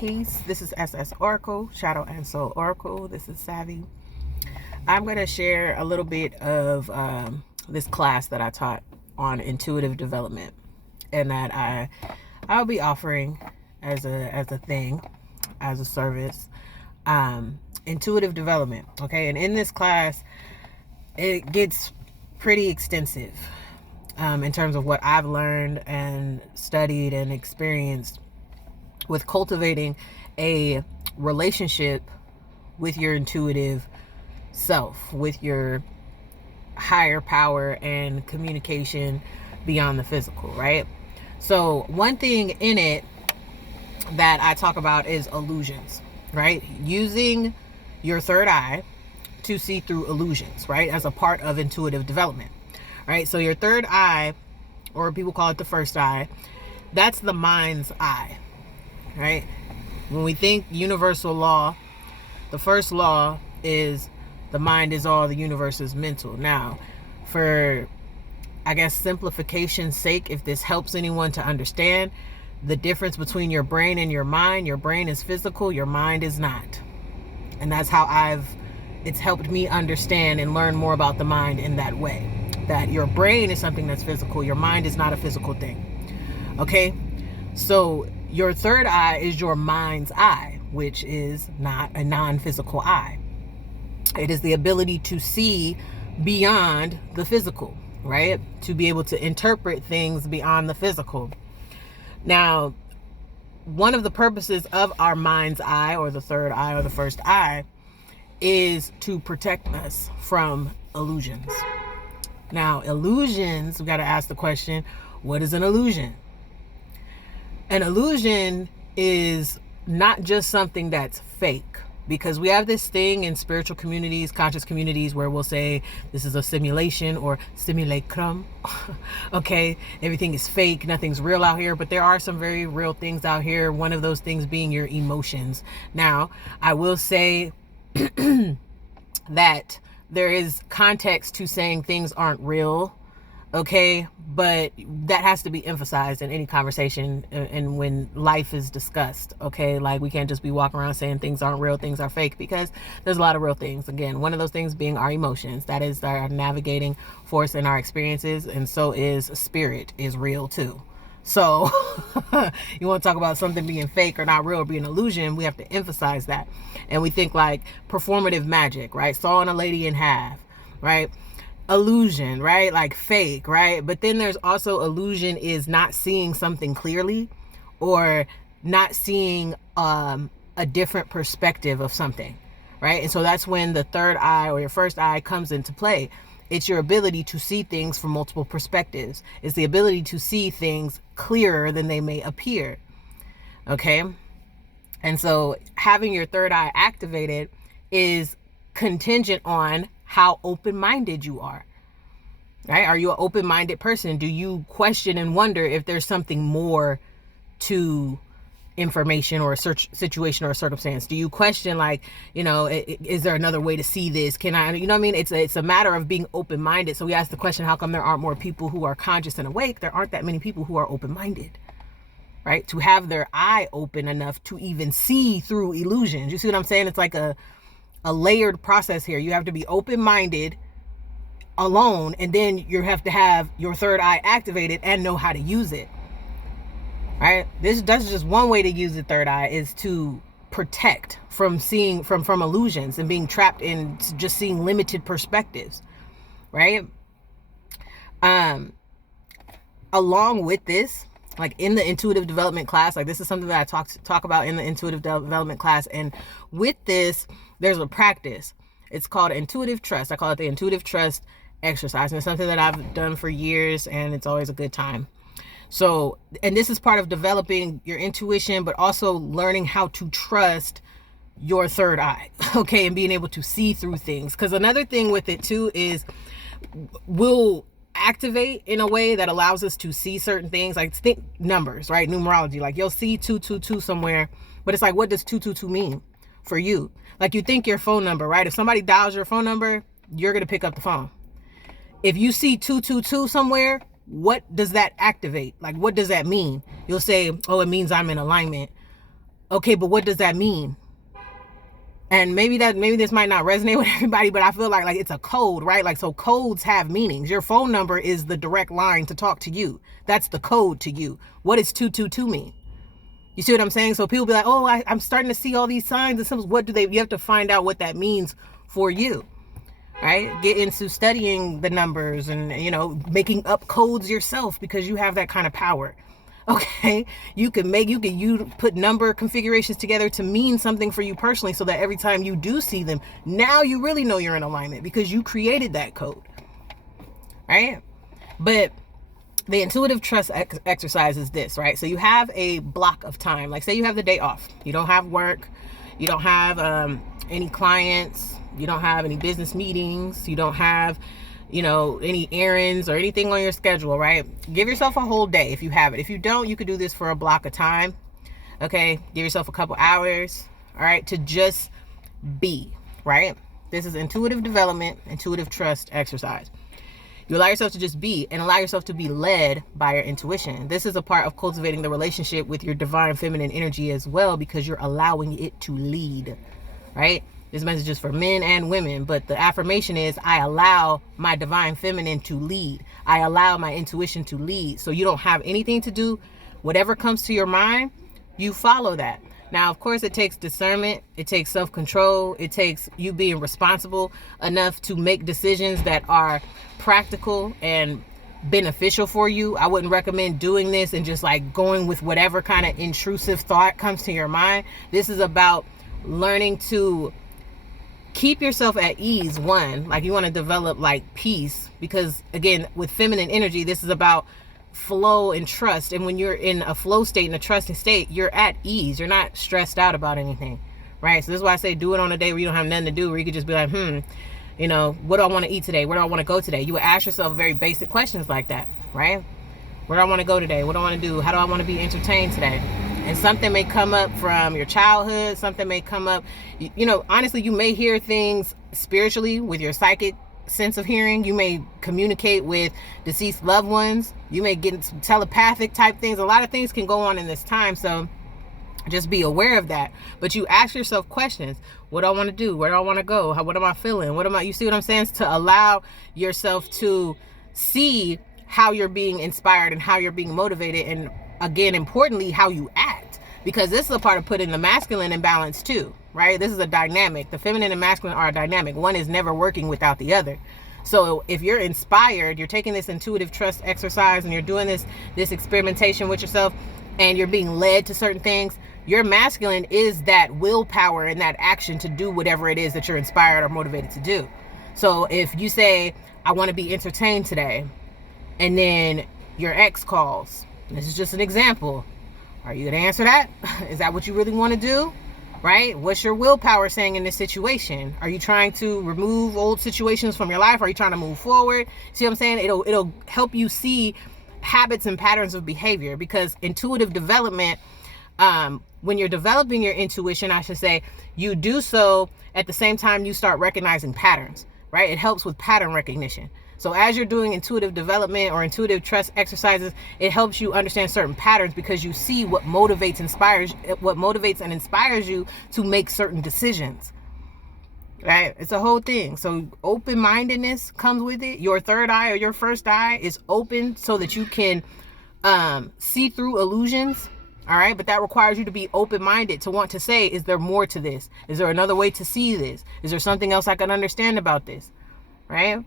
Peace. This is S.S.Oracle, Shadow and Soul Oracle. This is Savvy. I'm going to share a little bit of this class that I taught on intuitive development, and that I'll be offering as a thing, as a service, intuitive development. Okay, and in this class, it gets pretty extensive in terms of what I've learned and studied and experienced with cultivating a relationship with your intuitive self, with your higher power and communication beyond the physical, right? So one thing in it that I talk about is illusions, right? Using your third eye to see through illusions, right? As a part of intuitive development, right? So your third eye, or people call it the first eye, that's the mind's eye, right? When we think universal law, the first law is the mind is all, the universe is mental. Now, for, I guess, simplification's sake, if this helps anyone to understand the difference between your brain and your brain is physical, your mind is not. And that's how it's helped me understand and learn more about the mind in that way. That your brain is something that's physical, your mind is not a physical thing. Okay? So your third eye is your mind's eye, which is not a non-physical eye. It is the ability to see beyond the physical, right? To be able to interpret things beyond the physical. Now, one of the purposes of our mind's eye, or the third eye, or the first eye, is to protect us from illusions. Now, illusions, we got to ask the question, what is an illusion? An illusion is not just something that's fake, because we have this thing in spiritual communities, conscious communities, where we'll say this is a simulation or simulacrum. Okay, everything is fake, nothing's real out here, but there are some very real things out here. One of those things being your emotions. Now, I will say that there is context to saying things aren't real. Okay, but that has to be emphasized in any conversation and when life is discussed. Okay, like we can't just be walking around saying things aren't real, things are fake, because there's a lot of real things. Again, one of those things being our emotions. That is our navigating force in our experiences, and so is spirit is real too. So you want to talk about something being fake or not real or being an illusion, we have to emphasize that. And we think like performative magic, right? Sawing a lady in half, right? Illusion, right? Like fake, right? But then there's also illusion is not seeing something clearly, or not seeing a different perspective of something, right? And so that's when the third eye or your first eye comes into play. It's your ability to see things from multiple perspectives. It's the ability to see things clearer than they may appear. Okay? And so having your third eye activated is contingent on how open-minded you are, right? Are you an open-minded person? Do you question and wonder if there's something more to information or a situation or a circumstance? Do you question, like, you know, is there another way to see this? Can I, you know what I mean? It's a matter of being open-minded. So we ask the question, how come there aren't more people who are conscious and awake? There aren't that many people who are open-minded, right? To have their eye open enough to even see through illusions. You see what I'm saying? It's like a layered process here. You have to be open-minded alone, and then you have to have your third eye activated and know how to use it, right? That's just one way to use the third eye, is to protect from seeing from illusions and being trapped in just seeing limited perspectives, right? Along with this, like in the intuitive development class, like this is something that I talk about in the intuitive development class. And with this, there's a practice. It's called intuitive trust. I call it the intuitive trust exercise. And it's something that I've done for years, and it's always a good time. So, and this is part of developing your intuition, but also learning how to trust your third eye, okay, and being able to see through things. Because another thing with it too is we'll activate in a way that allows us to see certain things, like think numbers, right? Numerology, like you'll see 222 somewhere, but it's like, what does 222 mean for you? Like you think your phone number, right? If somebody dials your phone number, you're going to pick up the phone. If you see 222 somewhere, what does that activate? Like, what does that mean? You'll say, oh, it means I'm in alignment. Okay, but what does that mean? And maybe this might not resonate with everybody, but I feel like it's a code, right? Like, so codes have meanings. Your phone number is the direct line to talk to you. That's the code to you. What does 222 mean? You see what I'm saying? So people be like, oh, I'm starting to see all these signs and symbols. What do they, you have to find out what that means for you, right? Get into studying the numbers and, making up codes yourself, because you have that kind of power. Okay, you put number configurations together to mean something for you personally, so that every time you do see them, now you really know you're in alignment because you created that code, right? But the intuitive trust exercise is this, right? So you have a block of time. Like, say you have the day off. You don't have work. You don't have any clients. You don't have any business meetings. You don't have any errands or anything on your schedule, right? Give yourself a whole day if you have it. If you don't, you could do this for a block of time. Okay, give yourself a couple hours, all right, to just be, right? This is intuitive development, intuitive trust exercise. You allow yourself to just be and allow yourself to be led by your intuition. This is a part of cultivating the relationship with your divine feminine energy as well, because you're allowing it to lead, right? This message is for men and women, but the affirmation is, I allow my divine feminine to lead. I allow my intuition to lead. So you don't have anything to do. Whatever comes to your mind, you follow that. Now, of course, it takes discernment. It takes self-control. It takes you being responsible enough to make decisions that are practical and beneficial for you. I wouldn't recommend doing this and just like going with whatever kind of intrusive thought comes to your mind. This is about learning to keep yourself at ease. One, like, you want to develop like peace, because again, with feminine energy, this is about flow and trust. And when you're in a flow state, in a trusting state, you're at ease. You're not stressed out about anything, right? So this is why I say do it on a day where you don't have nothing to do, where you could just be like, what do I want to eat today? Where do I want to go today? You would ask yourself very basic questions like that, right? Where do I want to go today? What do I want to do? How do I want to be entertained today? And something may come up from your childhood. Something may come up, honestly, you may hear things spiritually with your psychic sense of hearing. You may communicate with deceased loved ones. You may get some telepathic type things. A lot of things can go on in this time. So just be aware of that. But you ask yourself questions. What do I want to do? Where do I want to go? What am I feeling? You see what I'm saying? It's to allow yourself to see how you're being inspired and how you're being motivated. And again, importantly, how you act, because this is a part of putting the masculine in balance too, right? This is a dynamic. The feminine and masculine are a dynamic. One is never working without the other. So if you're inspired, you're taking this intuitive trust exercise and you're doing this experimentation with yourself, and you're being led to certain things, your masculine is that willpower and that action to do whatever it is that you're inspired or motivated to do. So if you say, I want to be entertained today, and then your ex calls, this is just an example, are you going to answer that? Is that what you really want to do? Right? What's your willpower saying in this situation? Are you trying to remove old situations from your life? Are you trying to move forward? See what I'm saying? It'll help you see habits and patterns of behavior, because intuitive development, when you're developing your intuition, I should say, you do so at the same time you start recognizing patterns, right? It helps with pattern recognition. So as you're doing intuitive development or intuitive trust exercises, it helps you understand certain patterns, because you see what motivates and inspires you to make certain decisions, right? It's a whole thing. So open-mindedness comes with it. Your third eye or your first eye is open so that you can see through illusions. All right. But that requires you to be open-minded, to want to say, is there more to this? Is there another way to see this? Is there something else I can understand about this? Right.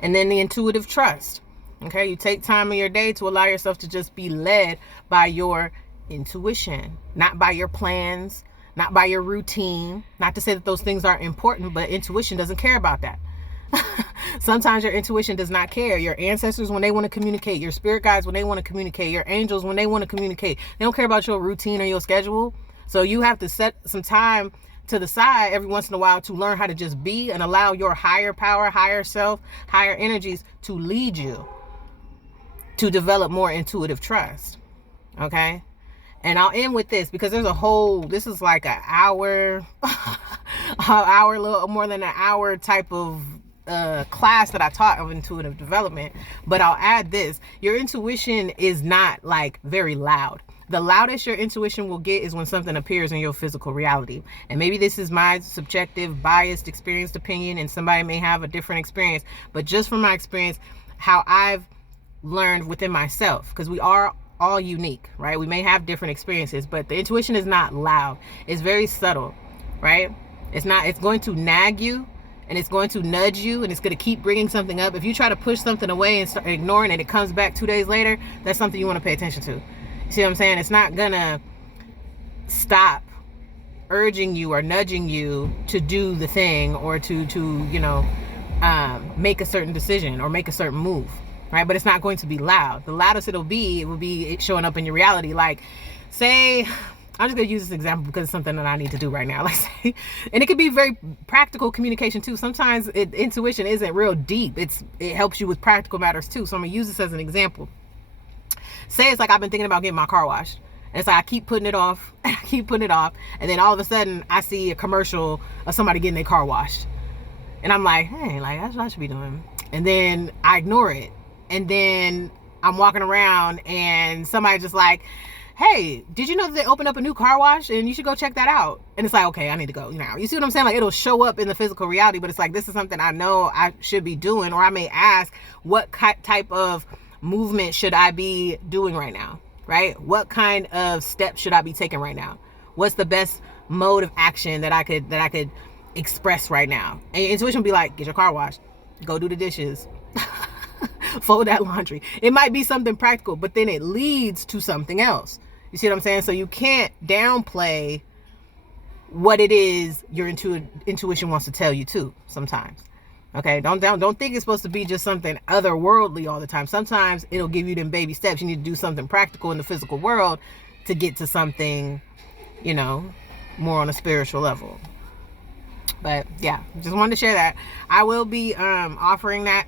And then the intuitive trust. Okay. You take time in your day to allow yourself to just be led by your intuition, not by your plans, not by your routine. Not to say that those things aren't important, but intuition doesn't care about that. Sometimes your intuition does not care. Your ancestors, when they want to communicate, your spirit guides, when they want to communicate, your angels, when they want to communicate, they don't care about your routine or your schedule. So you have to set some time to the side every once in a while to learn how to just be and allow your higher power, higher self, higher energies to lead you to develop more intuitive trust. Okay. And I'll end with this, because this is like an hour, a little more than an hour type of class that I taught of intuitive development. But I'll add this: your intuition is not like very loud. The loudest your intuition will get is when something appears in your physical reality. And maybe this is my subjective, biased, experienced opinion, and somebody may have a different experience. But just from my experience, how I've learned within myself, because we are all unique, right? We may have different experiences, but the intuition is not loud. It's very subtle, right? It's going to nag you, and it's going to nudge you, and it's going to keep bringing something up. If you try to push something away and start ignoring it, it comes back 2 days later. That's something you want to pay attention to. See what I'm saying? It's not going to stop urging you or nudging you to do the thing, or to make a certain decision or make a certain move, right? But it's not going to be loud. The loudest it will be it showing up in your reality. Like, say, I'm just going to use this example because it's something that I need to do right now. Like, say, and it could be very practical communication too. Sometimes intuition isn't real deep. It helps you with practical matters too. So I'm going to use this as an example. Say it's like I've been thinking about getting my car washed. And it's like I keep putting it off, and I keep putting it off. And then all of a sudden I see a commercial of somebody getting their car washed. And I'm like, hey, like, that's what I should be doing. And then I ignore it. And then I'm walking around and somebody just like, hey, did you know that they opened up a new car wash and you should go check that out? And it's like, okay, I need to go now. You see what I'm saying? Like, it'll show up in the physical reality, but it's like, this is something I know I should be doing. Or I may ask, what type of movement should I be doing right now? Right? What kind of steps should I be taking right now? What's the best mode of action that I could express right now? And your intuition will be like, get your car washed, go do the dishes, fold that laundry. It might be something practical, but then it leads to something else. You see what I'm saying? So you can't downplay what it is your intuition wants to tell you too sometimes. Okay, don't think it's supposed to be just something otherworldly all the time. Sometimes it'll give you them baby steps. You need to do something practical in the physical world to get to something, more on a spiritual level. But yeah, just wanted to share that. I will be offering that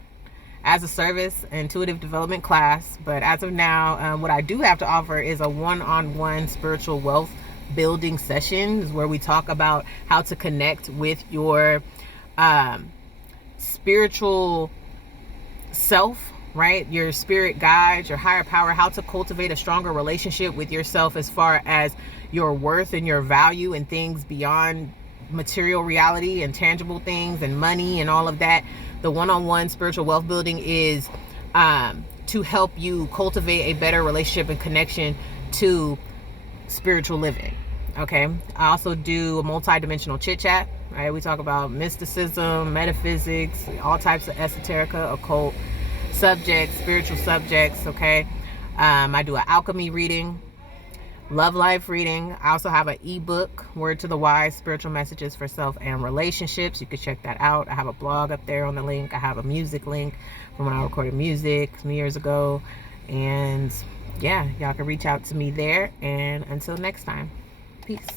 as a service, intuitive development class. But as of now, what I do have to offer is a one-on-one spiritual wealth building session, where we talk about how to connect with your spiritual self, right? Your spirit guides, your higher power, how to cultivate a stronger relationship with yourself as far as your worth and your value and things beyond material reality and tangible things and money and all of that. The one-on-one spiritual wealth building is to help you cultivate a better relationship and connection to spiritual living. Okay. I also do a multi-dimensional chit chat. Right, we talk about mysticism, metaphysics, all types of esoterica, occult subjects, spiritual subjects. Okay, I do an alchemy reading, love life reading. I also have an ebook, Word to the Wise: Spiritual Messages for Self and Relationships. You can check that out. I have a blog up there on the link. I have a music link from when I recorded music some years ago. And yeah, y'all can reach out to me there. And until next time, peace.